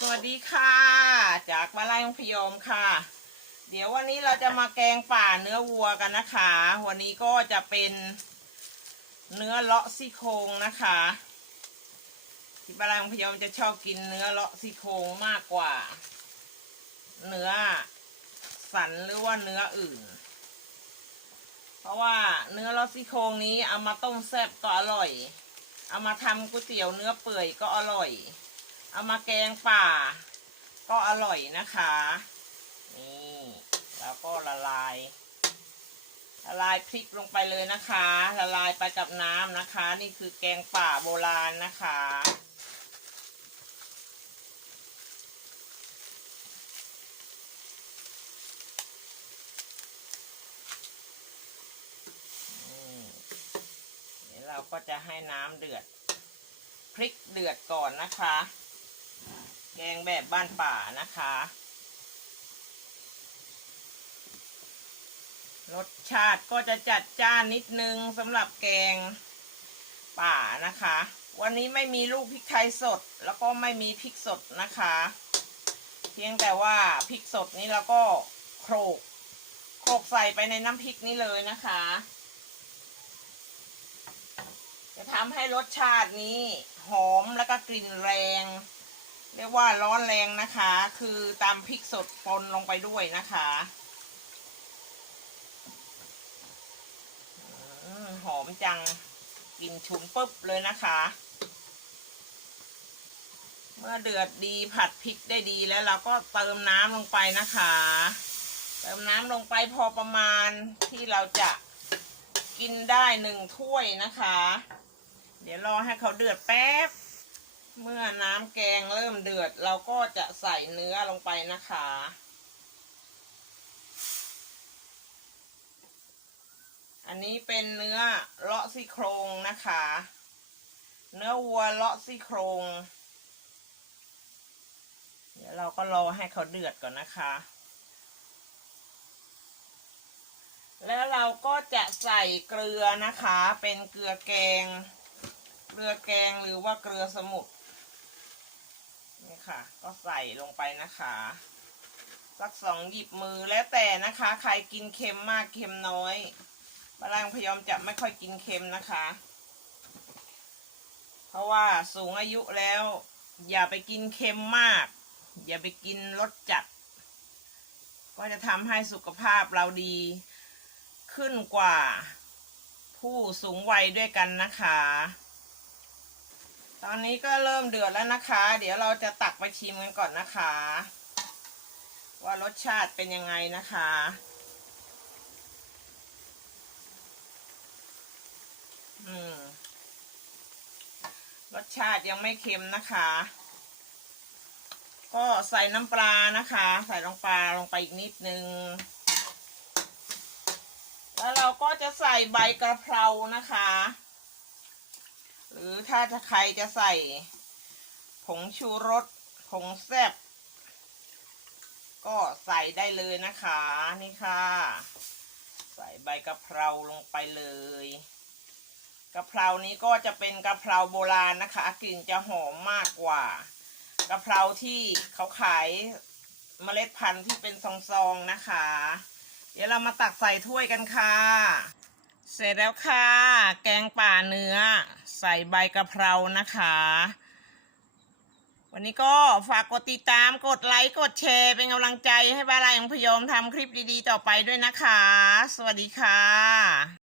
สวัสดีค่ะ จากมาลายองพยอมค่ะ เดี๋ยววันนี้เราจะมาแกงป่าเนื้อวัวกันนะคะ วันนี้ก็จะเป็นเนื้อเลาะซี่โครงนะคะที่มาลายองพยอมจะชอบกินเนื้อเลาะซี่โครงมากกว่า เนื้อสันหรือว่าเนื้ออื่น เพราะว่าเนื้อเลาะซี่โครงนี้เอามาต้มแซ่บก็อร่อย เอามาทำก๋วยเตี๋ยวเนื้อเปื่อยก็อร่อย เอามาแกงป่า ก็อร่อยนะคะ นี่แล้วก็ละลาย ละลายพริกลงไปเลยนะคะ ละลายไปกับน้ำนะคะ นี่คือแกงป่าโบราณนะคะเดี๋ยวเราก็จะให้น้ำเดือด พริกเดือดก่อนนะคะ แกงแบบบ้านป่านะคะ รสชาติก็จะจัดจ้านนิดนึงสำหรับแกงป่านะคะ วันนี้ไม่มีลูกพริกไทยสด แล้วก็ไม่มีพริกสดนะคะ เพียงแต่ว่าพริกสดนี้เราก็โขลกโขลกใส่ไปในน้ำพริกนี้เลยนะคะ จะทำให้รสชาตินี้หอมแล้วก็กลิ่นแรง เรียกว่าร้อนแรงนะคะ คือตามพริกสดปนลงไปด้วยนะคะอหอมจังกลิ่นฉุนปุ๊บเลยนะคะ เมื่อเดือดดีผัดพริกได้ดีแล้วเราก็เติมน้ำลงไปนะคะ เติมน้ำลงไปพอประมาณที่เราจะกินได้หนึ่งถ้วยนะคะ เดี๋ยวรอให้เขาเดือดแป๊บ เมื่อน้ำแกงเริ่มเดือด เราก็จะใส่เนื้อลงไปนะคะ อันนี้เป็นเนื้อเลาะซี่โครงนะคะ เนื้อวัวเลาะซี่โครง เดี๋ยวเราก็รอให้เขาเดือดก่อนนะคะ แล้วเราก็จะใส่เกลือนะคะ เป็นเกลือแกงเกลือแกงหรือว่าเกลือสมุท ค่ะก็ใส่ลงไปนะคะ สักสองหยิบมือแล้วแต่นะคะ ใครกินเค็มมากเค็มน้อยบาลังพยอมจะไม่ค่อยกินเค็มนะคะ เพราะว่าสูงอายุแล้ว อย่าไปกินเค็มมาก อย่าไปกินรสจัด ก็จะทำให้สุขภาพเราดีขึ้นกว่าผู้สูงวัยด้วยกันนะคะ ตอนนี้ก็เริ่มเดือดแล้วนะคะ เดี๋ยวเราจะตักไปชิมกันก่อนนะคะ ว่ารสชาติเป็นยังไงนะคะ อืม รสชาติยังไม่เค็มนะคะ ก็ใส่น้ำปลานะคะ ใส่ลงปลาลงไปอีกนิดนึง แล้วเราก็จะใส่ใบกระเพรานะคะ หรือถ้าใครจะใส่ ผงชูรส ผงแซ่บก็ใส่ได้เลยนะคะ นี่ค่ะ ใส่ใบกะเพราลงไปเลยกะเพรานี้ก็จะเป็นกะเพราโบราณนะคะกลิ่นจะหอมมากกว่ากะเพราที่เขาขายเมล็ดพันธุ์ที่เป็นซองๆนะคะ เดี๋ยวเรามาตักใส่ถ้วยกันค่ะ เสร็จแล้วค่ะ แกงป่าเนื้อ ใส่ใบกะเพรานะคะ วันนี้ก็ฝากกดติดตามกดไลค์กดแชร์เป็นกำลังใจให้บาลายของพยอมทำคลิปดีๆต่อไปด้วยนะคะ สวัสดีค่ะ